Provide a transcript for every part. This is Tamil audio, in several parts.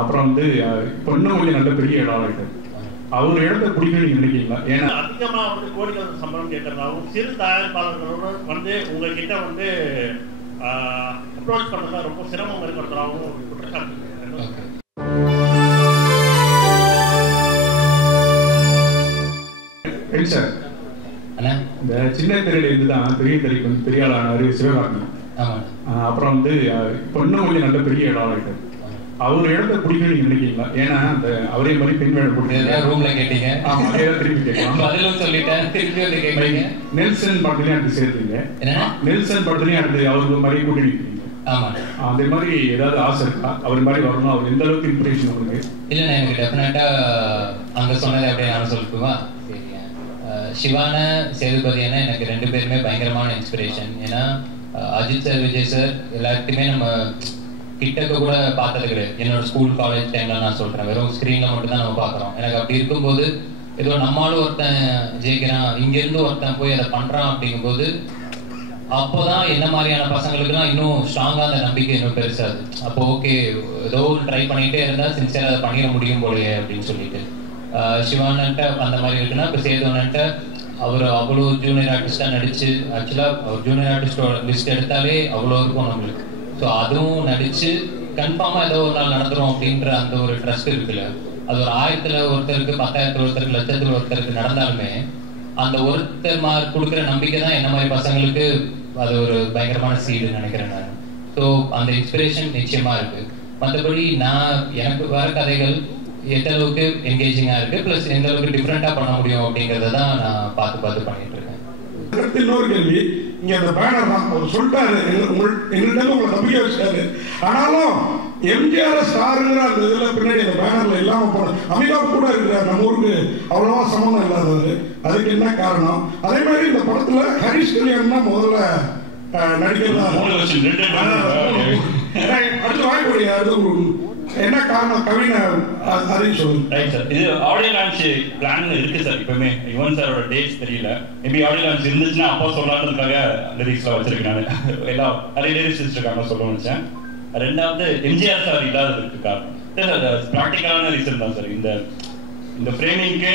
அப்புறம் வந்து இப்போ இன்னும் கொஞ்சம் நல்ல பெரிய இடம் ஆகிட்டார். அவர் இடத்த பிடிக்கணும் நீங்க நினைக்கிறீங்களா? ஏன்னா அதிகமா வந்து கோடிக்கணக்கான சம்பளம் கேட்கறதாகவும் சிறு தயாரிப்பாளர்களோட வந்து உங்ககிட்ட வந்து அப்ரோச் பண்றதா ரொம்ப சிரமம் இருக்கிறதாகவும் குற்றச்சாட்டு. சார் இந்த சின்ன திரையில இருந்து தான் பெரிய திரைக்கு வந்து பெரிய ஆளானாரு சிவகார்த்திகேயன். அப்புறம் வந்து இப்போ இன்னும் கொஞ்சம் நல்ல பெரிய இடம் ஆகிட்டார். அவர் இடத்த பிடிக்கணும் நீங்க நினைக்கிறீங்களா? ஏன்னா அந்த அவரே மாதிரி பெண் வேடம் போட்டு ரூம்ல கேட்டீங்க. ஆமா, அதே தான் திருப்பி கேட்கலாம். பதிலும் சொல்லிட்டேன், திருப்பி வந்து கேட்குறீங்க. நெல்சன் படத்துலயும் அடுத்து சேர்த்தீங்க. நெல்சன் படத்துலயும் அடுத்து அவருக்கு மாதிரி கூட்டி நிற்கிறீங்க. ஆமா, அதே மாதிரி ஏதாவது ஆசை இருக்கா? அவர் மாதிரி வரணும், அவர் எந்த அளவுக்கு இன்ஸ்பிரேஷன் உங்களுக்கு? இல்லைண்ணா, எனக்கு டெஃபினட்டா அங்க சொன்னது அப்படியே நான் சொல்லட்டுமா? சிவான சேதுபதியான எனக்கு 2 பேருமே பயங்கரமான இன்ஸ்பிரேஷன். ஏன்னா அஜித் சார், விஜய் சார் எல்லாத்தையுமே நம்ம கிட்டக்க கூட பார்த்தது கிடையாது. என்னோட ஸ்கூல் காலேஜ் டைம்ல நான் சொல்றேன், வெறும் ஸ்கிரீன்ல மட்டும் தான் நம்ம பாக்குறோம். எனக்கு அப்படி இருக்கும்போது ஏதோ நம்மளும் ஒருத்தன் ஜெயிக்கிறான், இங்க இருந்து ஒருத்தன் போய் அதை பண்றான் அப்படிங்கும்போது அப்போதான் என்ன மாதிரியான பசங்களுக்குலாம் இன்னும் ஸ்ட்ராங்கா அந்த நம்பிக்கை இன்னும் பெருசாது. அப்போ ஓகே, ஏதோ ஒரு ட்ரை பண்ணிட்டே இருந்தா சின்சியரா அதை பண்ணிட முடியும் போலயே அப்படின்னு சொல்லிட்டு சிவானன்ட்ட அந்த மாதிரி இருக்குன்னா, இப்போ சேதுவன்ட்ட அவர் அவ்வளோ ஜூனியர் ஆர்டிஸ்டா நடிச்சு, ஆக்சுவலா அவர் ஜூனியர் ஆர்டிஸ்டோட லிஸ்ட் எடுத்தாலே அவ்வளோ இருக்கும் நம்மளுக்கு. ஸோ அதுவும் நடிச்சு கன்ஃபார்மா ஏதோ ஒரு நாள் நடந்துரும் அப்படின்ற அந்த ஒரு ட்ரஸ்ட் இருக்குல்ல, அது ஒரு 1000ல் ஒருத்தருக்கு, 10,000ல் ஒருத்தருக்கு, லட்சத்தில் ஒருத்தருக்கு நடந்தாலுமே அந்த ஒருத்தர் கொடுக்குற நம்பிக்கை தான் என்ன மாதிரி பசங்களுக்கு அது ஒரு பயங்கரமான சீடுன்னு நினைக்கிறேன் நான். ஸோ அந்த இன்ஸ்பிரேஷன் நிச்சயமா இருக்கு. மற்றபடி எனக்கு வர கதைகள் எந்த அளவுக்கு என்கேஜிங்கா இருக்கு, பிளஸ் எந்த அளவுக்கு டிஃப்ரெண்டா பண்ண முடியும் அப்படிங்கறத தான் நான் பார்த்து பண்ணிட்டு இருக்கேன். இன்னொரு கேள்வி, இங்க அந்த பேனர் தான் அவர் சொல்லிட்டாரு, எங்கள்கிட்ட உங்களை நம்பிக்கை வச்சாரு. ஆனாலும் எம்ஜிஆர் ஸ்டாருங்கிற அந்த இதுல பின்னாடி அந்த பேனர்ல இல்லாம போன அமிதாப் கூட இருக்கிறார், நம்ம ஊருக்கு அவ்வளவா சம்மந்தம் இல்லாதவர். அதுக்கு என்ன காரணம்? அதே மாதிரி இந்த படத்துல ஹரிஷ் கல்யாணம் தான் முதல்ல நடிக்கிறதா அடுத்து வாய்ப்புடைய என்ன காரணம்? கவினை அதையும் சொல்லுங்க. ரைட் சார், இது ஆடியோ லான்ச் பிளான் இருக்கு சார். இப்பவுமே யுவன் சாரோட டேட்ஸ் தெரியல, மேபி ஆடியோ லான்ச் இருந்துச்சுன்னா அப்போ சொல்லலான்றதுக்காக லிரிக்ஸ்லாம் வச்சிருக்கேன் நான். எல்லாம் நிறைய லிரிக்ஸ் வச்சிருக்காங்க சொல்ல நினைச்சேன். ரெண்டாவது எம்ஜிஆர் சார் இல்லாததுக்கு காரணம் ப்ராக்டிக்கலான ரீசன் தான் சார். இந்த ஃப்ரேமிங்க்கு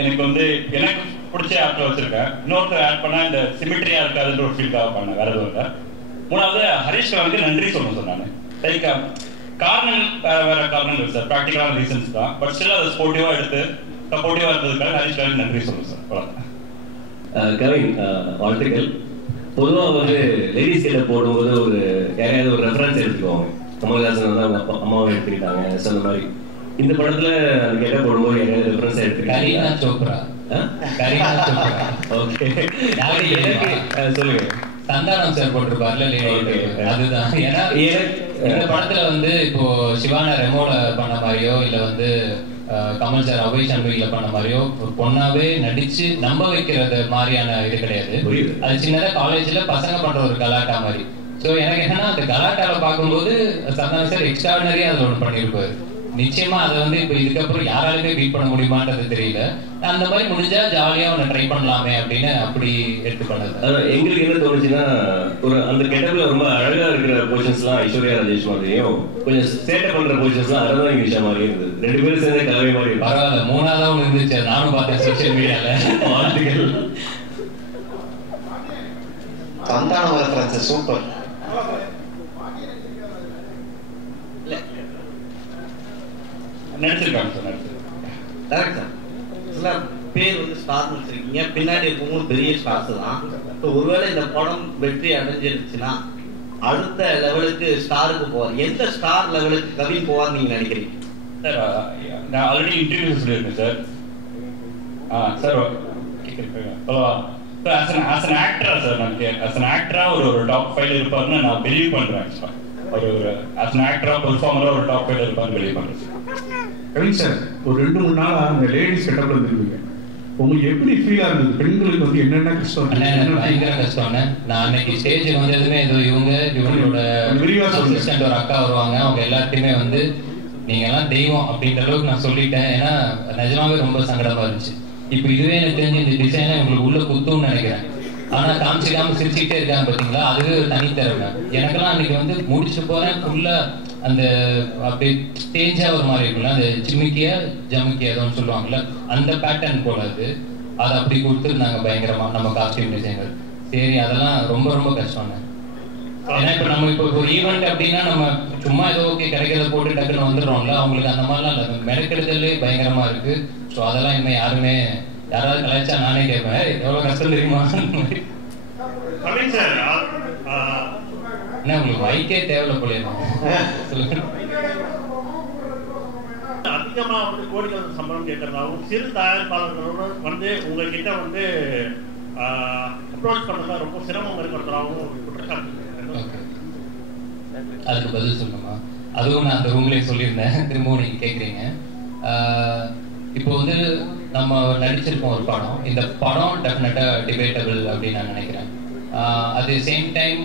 எனக்கு வந்து எனக்கு பிடிச்ச ஆக்டர் வச்சிருக்கேன். இன்னொருத்தர் ஆட் பண்ணா இந்த சிமெட்ரியா இருக்காதுன்ற ஒரு ஃபீல்காக பண்ணேன், வேற எதுவும் இல்லை. மூணாவது ஹரிஷ் கலாமுக்கு நன்றி சொல்லணும் சார். நான் லைக் காரணங்கள் வேற காரணங்கள் சார், ப்ராக்டிக்கலான ரீசன்ஸ் தான். பட் ஸ்டில் அதை ஸ்போர்ட்டிவா எடுத்து சப்போர்ட்டிவா இருந்ததுக்காக ஹரிஷ் கலாமுக்கு நன்றி சொல்லணும் சார். கவின், வாழ்த்துக்கள். பொதுவாக வந்து லேடிஸ் கிட்ட போடும்போது ஒரு யாரையாவது ஒரு ரெஃபரன்ஸ் எடுத்துக்குவாங்க. கமல்ஹாசன் வந்து அவங்க அம்மாவை எடுத்துக்கிட்டாங்க சொன்ன மாதிரி. இந்த படத்துல அந்த கெட்ட போடும்போது யாரையாவது ரெஃபரன்ஸ் எடுத்துக்கிட்டாங்க? சோப்ரா. ஓகே, சொல்லுங்க. சந்தானம் சார் போட்டிருப்பார்ல, அதுதான். ஏன்னா இந்த படத்துல வந்து இப்போ சிவானா ரெமோல பண்ண மாதிரியோ இல்ல வந்து கமல் சார் அபய் சண்முகில பண்ண மாதிரியோ ஒரு பொண்ணாவே நடிச்சு நம்ப வைக்கிறது மாதிரியான இது கிடையாது. அது சின்னதா காலேஜ்ல பசங்க பண்ற ஒரு கலாட்டா மாதிரி. ஸோ எனக்கு என்னன்னா அந்த கலாட்டாவை பார்க்கும்போது சந்தானம் சார் எக்ஸ்ட்ராடனரியா அதில் ஒன்று பண்ணியிருப்பாரு. நிச்சயமா அதை வந்து இப்போ இதுக்கப்புறம் யாராலுமே பீட் பண்ண முடியுமான்றது தெரியல. அந்த மாதிரி முடிஞ்சா ஜாலியா ஒன்று ட்ரை பண்ணலாமே அப்படின்னு அப்படி எடுத்து பண்ணது. எங்களுக்கு என்ன தோணுச்சுன்னா, ஒரு அந்த கெட்டப்ல ரொம்ப அழகா இருக்கிற பொசிஷன்ஸ்லாம் ஐஸ்வர்யா ராஜேஷ் மாதிரியும், கொஞ்சம் சேட்டை பண்ற பொசிஷன்ஸ்லாம் அரதான் இங்கிலீஷா மாதிரி இருந்தது. 2 பேரும் சேர்ந்த கலவை மாதிரி. பரவாயில்ல, 3ஆவது ஒன்று இருந்துச்சு, நானும் பார்த்தேன் சோசியல் மீடியால. வாழ்த்துக்கள். Santhanam reference super. நடிச்சிருக்காங்க சார், டேரக்டர் சில பேர் வந்து ஸ்டார் வச்சிருக்கீங்க, பின்னாடி இருக்கவங்களும் பெரிய ஸ்டார்ஸ் தான். இப்போ ஒருவேளை இந்த படம் வெற்றி அடைஞ்சிருச்சுன்னா அடுத்த லெவலுக்கு ஸ்டாருக்கு போவார். எந்த ஸ்டார் லெவலுக்கு கவின் போவார் நீங்க நினைக்கிறீங்க சார்? நான் ஆல்ரெடி இன்டர்வியூ சொல்லியிருக்கேன் சார். சார் ஆஸ் அன் ஆக்டரா சார், ஆஸ் அன் ஆக்டரா ஒரு டாப் 5 இருப்பாருன்னு நான் பிலீவ் பண்றேன். ஒரு ஆஸ் அன் ஆக்டரா பெர்ஃபார்மரா ஒரு டாப் 5 இருப்பாருன்னு பிலீவ் பண்றேன். கவின் சார், ஒரு 2-3 நாளா அந்த லேடிஸ் கெட்டப்ல இருந்திருக்கீங்க, உங்களுக்கு எப்படி ஃபீலா இருந்தது? பெண்களுக்கு வந்து என்னென்ன கஷ்டம்? பயங்கர கஷ்டம். நான் அன்னைக்கு ஸ்டேஜுக்கு வந்ததுமே ஏதோ இவங்களோட அசிஸ்டன்ட் ஒரு அக்கா வருவாங்க, அவங்க எல்லாத்தையுமே வந்து நீங்க எல்லாம் தெய்வம் அப்படின்ற அளவுக்கு நான் சொல்லிட்டேன். ஏன்னா நிஜமாவே ரொம்ப சங்கடமா இருந்துச்சு. இப்போ இதுவே எனக்கு தெரிஞ்சு இந்த டிசைனை உங்களுக்கு உள்ள குத்தும்னு நினைக்கிறேன். ஆனா காமிச்சிக்காம சிரிச்சுக்கிட்டே இருக்காங்க பாத்தீங்களா, அதுவே ஒரு தனித்திறமை. எனக்கெல்லாம் அன்னைக்கு வந்து முடிச்சுட்டு போறேன், ஃபுல்லா அந்த அப்படியே தேஞ்சா ஒரு மாதிரி இருக்குல்ல, அந்த ஜிமிக்கியா ஏதோன்னு சொல்லுவாங்கல்ல, அந்த பேட்டர்ன் போல அதை அப்படி கொடுத்துருந்தாங்க பயங்கரமா நம்ம காஸ்டியூம் டிசைனர். சரி, அதெல்லாம் ரொம்ப ரொம்ப கஷ்டம்ங்க. ஏன்னா இப்போ நம்ம இப்போ ஒரு ஈவெண்ட் அப்படின்னா நம்ம சும்மா ஏதோ ஓகே கிடைக்கிறத போட்டு டக்குன்னு வந்துடுறோம்ல, அவங்களுக்கு அந்த மாதிரிலாம் இல்லை, மெனக்கெடுதலே பயங்கரமா இருக்கு. ஸோ அதெல்லாம் இனிமேல் யாராவது கலாய்ச்சா நானே கேட்பேன், எவ்வளோ கஷ்டம் தெரியுமா? என்ன உங்களுக்கு மைக்கே தேவையில்ல போல சொல்லுங்க. அதிகமா வந்து கோடிக்கணக்கான சம்பளம் கேட்கறதாகவும் சிறு தயாரிப்பாளர்களோட வந்து உங்ககிட்ட வந்து அப்ரோச் பண்றதா ரொம்ப சிரமம் இருக்கிறதாகவும் குற்றச்சாட்டு. அதுக்கு பதில் சொல்லணுமா? அதுவும் நான் அந்த ரூம்லேயே சொல்லியிருந்தேன், திரும்பவும் நீங்க கேட்குறீங்க. இப்போ வந்து நம்ம நடிச்சிருக்கோம் ஒரு படம், இந்த படம் டெஃபினட்டா டிபேட்டபிள் அப்படின்னு நான் நினைக்கிறேன். அட் தி சேம் டைம்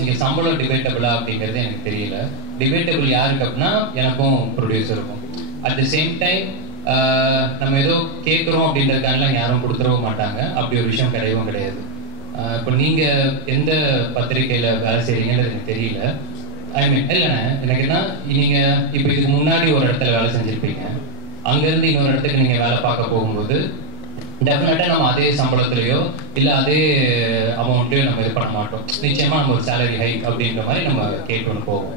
இங்கே சம்பளம் டிபேட்டபிளா அப்படிங்கிறது எனக்கு தெரியல. டிபேட்டபிள் யாருக்கு அப்படின்னா எனக்கும் ப்ரொடியூசருக்கும். அட் தி சேம் டைம் நம்ம ஏதோ கேட்குறோம் அப்படின்றதுக்கான யாரும் கொடுத்துடவும் மாட்டாங்க, அப்படி ஒரு விஷயம் கிடையவும் கிடையாது. இப்போ நீங்கள் எந்த பத்திரிகையில் வேலை செய்கிறீங்கன்னு எனக்கு தெரியல. ஐ மீன் இல்லைண்ணே, எனக்கு என்ன, நீங்கள் இப்போ இதுக்கு முன்னாடி ஒரு இடத்துல வேலை செஞ்சுருப்பீங்க, அங்கேருந்து இன்னொரு இடத்துக்கு நீங்கள் வேலை பார்க்க போகும்போது டெஃபினட்டாக நம்ம அதே சம்பளத்துலையோ இல்லை அதே அமௌண்ட்டையோ நம்ம இது பண்ண மாட்டோம். நிச்சயமாக நம்ம ஒரு சேலரி ஹைக் அப்படின்ற மாதிரி நம்ம கேட்டு போவோம்.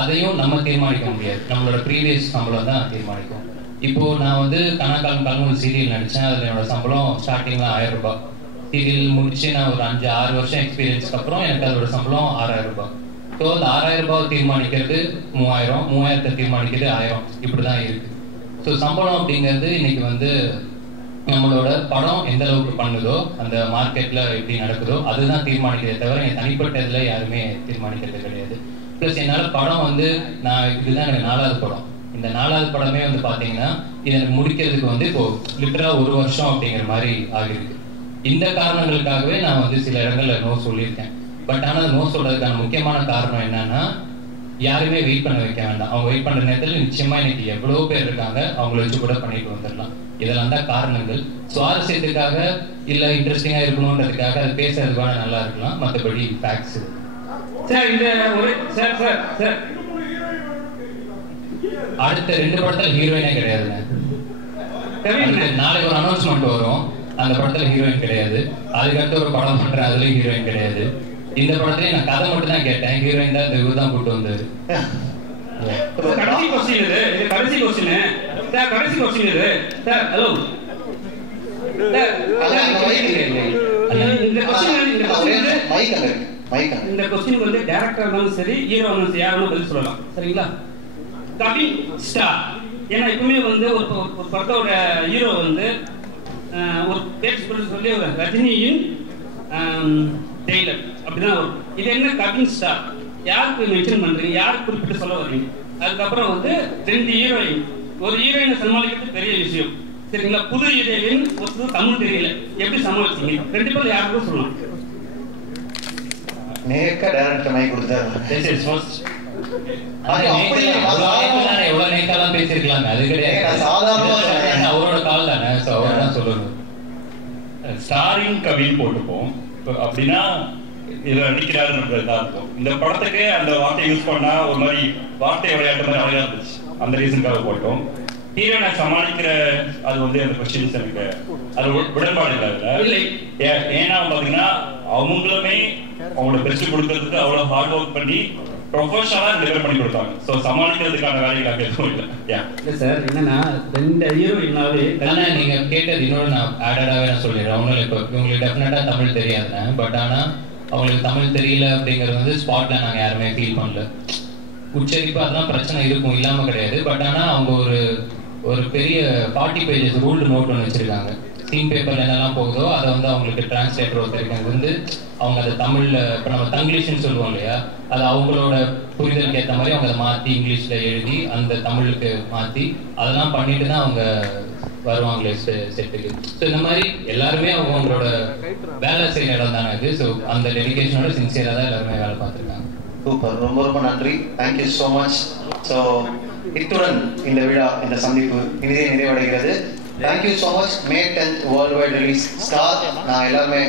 அதையும் நம்ம தீர்மானிக்க முடியாது, நம்மளோட ப்ரீவியஸ் சம்பளம் தான் தீர்மானிக்கும். இப்போது நான் வந்து கணக்காலம் ஒரு சீரியல் நடித்தேன், அதில் என்னோட சம்பளம் ஸ்டார்டிங்கில் 1000 ரூபாய். சீரியல் முடிச்சு நான் ஒரு 5-6 வருஷம் எக்ஸ்பீரியன்ஸ்க்கு அப்புறம் எனக்கு அதோட சம்பளம் 6000 ரூபாய். ஸோ அந்த 6000 ரூபாய் தீர்மானிக்கிறது 3000, 3000 தீர்மானிக்கிறது 1000, இப்படி தான் இருக்கு. ஸோ சம்பளம் அப்படிங்கிறது இன்னைக்கு வந்து நம்மளோட படம் எந்த அளவுக்கு பண்ணுதோ, அந்த மார்க்கெட்ல எப்படி நடக்குதோ அதுதான் தீர்மானிக்கிறதே தவிர என் தனிப்பட்ட இதில் யாருமே தீர்மானிக்கிறது கிடையாது. ப்ளஸ் என்னால் படம் வந்து இதுதான் எனக்கு 4வது படம். இந்த 4வது படமே வந்து பார்த்தீங்கன்னா இது எனக்கு முடிக்கிறதுக்கு வந்து இப்போ லிட்டரா 1 வருஷம் அப்படிங்கிற மாதிரி ஆகிருக்கு. இந்த காரணங்களுக்காகவே நான் வந்து சில இடங்கள்ல நோ சொல்லியிருக்கேன். பட் ஆனால் நோ சொல்றதுக்கான முக்கியமான காரணம் என்னன்னா, யாருமே வெயிட் பண்ண வைக்க வேண்டாம். அவங்க வெயிட் பண்ற நேரத்தில் நிச்சயமா இன்னைக்கு எவ்வளவு பேர் இருக்காங்க, அவங்கள வச்சு கூட பண்ணிட்டு வந்துடலாம். இதெல்லாம் தான் காரணங்கள். சுவாரஸ்யத்துக்காக இல்ல இன்ட்ரெஸ்டிங்கா இருக்கணும்ன்றதுக்காக அது பேசுறதுக்கான நல்லா இருக்கலாம், மற்றபடி ஃபேக்ட்ஸ். சார் இந்த ஒரு சார் சார் சார் அடுத்த 2 படத்துல ஹீரோயினே கிடையாதுங்க. நாளைக்கு ஒரு அனௌன்ஸ்மெண்ட் வரும், அந்த படத்துல ஹீரோயின் கிடையாது. அதுக்கடுத்து ஒரு படம் பண்றேன், அதுலயும் ஹீரோயின் கிடையாது. இந்த படத்துலயும் நான் கதை மட்டும் தான் கேட்டேன், ஹீரோயின் தான் இந்த இவர் தான் கூட்டு வந்தாரு. கடைசி கொஸ்டின் இது கடைசி கொஸ்டின் சார், கடைசி கொஸ்டின் இது சார். ஹலோ இந்த கொஸ்டின் வந்து டைரக்டர் இருந்தாலும் சரி, ஹீரோ இருந்தாலும் சரி, யாரும் பதில் சொல்லலாம். சரிங்களா? கபில் ஸ்டார், ஏன்னா எப்பவுமே வந்து ஒரு படத்தோட ஹீரோ வந்து ஒரு பேச்சு சொல்லி ரஜினியின் டெய்லர் அப்படிதான் வரும். இது என்ன கபில் ஸ்டார் யாருக்கு மென்ஷன் பண்றீங்க, யாருக்கு குறிப்பிட்டு சொல்ல வர்றீங்க? அதுக்கப்புறம் வந்து 2 ஹீரோயின், ஒரு ஹீரோயினை சமாளிக்கிறது பெரிய விஷயம். சரிங்களா? புது ஹீரோயின் ஒரு தமிழ் தெரியல, எப்படி சமாளிச்சீங்க? 2 பேரும் யாருக்கும் சொல்லலாம். நேக்க டைரக்டர் மை கொடுத்தாரு. எவ்வளவு நேக்காலாம் பேசிருக்கலாங்க, அது கிடையாது. அவரோட கால் தானே, அவர் தான் சொல்லணும். ஸ்டாரிங் கவின் போட்டுப்போம் அப்படின்னா இதுல நடிக்கிறாருன்றதா இருக்கும். இந்த படத்துக்கு அந்த வார்த்தை யூஸ் பண்ணா ஒரு மாதிரி வார்த்தை விளையாட்டு மாதிரி அழகா இருந்துச்சு, அந்த ரீசனுக்காக போட்டோம். ஹீரோனை சமாளிக்கிற அது வந்து அந்த கொஸ்டின்ஸ் எனக்கு அது உடன்பாடு இல்லை. ஏன்னா பாத்தீங்கன்னா அவங்களுமே அவங்களோட பெஸ்ட் கொடுக்கறதுக்கு அவ்வளவு ஹார்ட் ஒர்க் பண்ணி ப்ரொஃபஷனலா டெலிவர் பண்ணி கொடுத்தாங்க. சோ சமாளிக்கிறதுக்கான வேலைகள் எதுவும் இல்லை. சார் என்னன்னா 2 ஹீரோயினாவே நீங்க கேட்டது இன்னொரு நான் ஆடடாவே நான் சொல்லிடுறேன். அவங்களுக்கு இப்போ இவங்களுக்கு டெஃபினட்டா தமிழ் தெரியாதுண்ணே, பட் ஆனா அவங்களுக்கு தமிழ் தெரியல அப்படிங்கிறது வந்து ஸ்பாட்ல நாங்க யாருமே ஃபீல் பண்ணல. உச்சரிப்பு அதெல்லாம் பிரச்சனை இருக்கும், இல்லாம கிடையாது. பட் ஆனா அவங்க ஒரு பெரிய 40 pages ரூல்டு நோட் ஒன்று வச்சிருக்காங்க. சீன் பேப்பர்ல என்னெல்லாம் போகுதோ அதை வந்து அவங்களுக்கு டிரான்ஸ்லேட்டர் ஒருத்தருக்கு வந்து அவங்க அதை தமிழ்ல இப்போ நம்ம தங்கிலீஷ்னு சொல்லுவோம் இல்லையா, அது அவங்களோட புரிதலுக்கு ஏற்ற மாதிரி அவங்க அதை மாற்றி இங்கிலீஷ்ல எழுதி அந்த தமிழுக்கு மாற்றி அதெல்லாம் பண்ணிட்டு தான் அவங்க வருவாங்களே செட்டுக்கு. ஸோ இந்த மாதிரி எல்லாருமே அவங்களோட வேலை செய்கிற இடம் தானே இது. ஸோ அந்த டெடிகேஷனோட சின்சியராக தான் எல்லாருமே வேலை பார்த்துருக்காங்க. சூப்பர், ரொம்ப ரொம்ப நன்றி, தேங்க்யூ ஸோ மச். ஸோ இத்துடன் இந்த விழா, இந்த சந்திப்பு இனிதே நிறைவடைகிறது. Thank you so much. May 10th world wide release star. நான் எல்லாருமே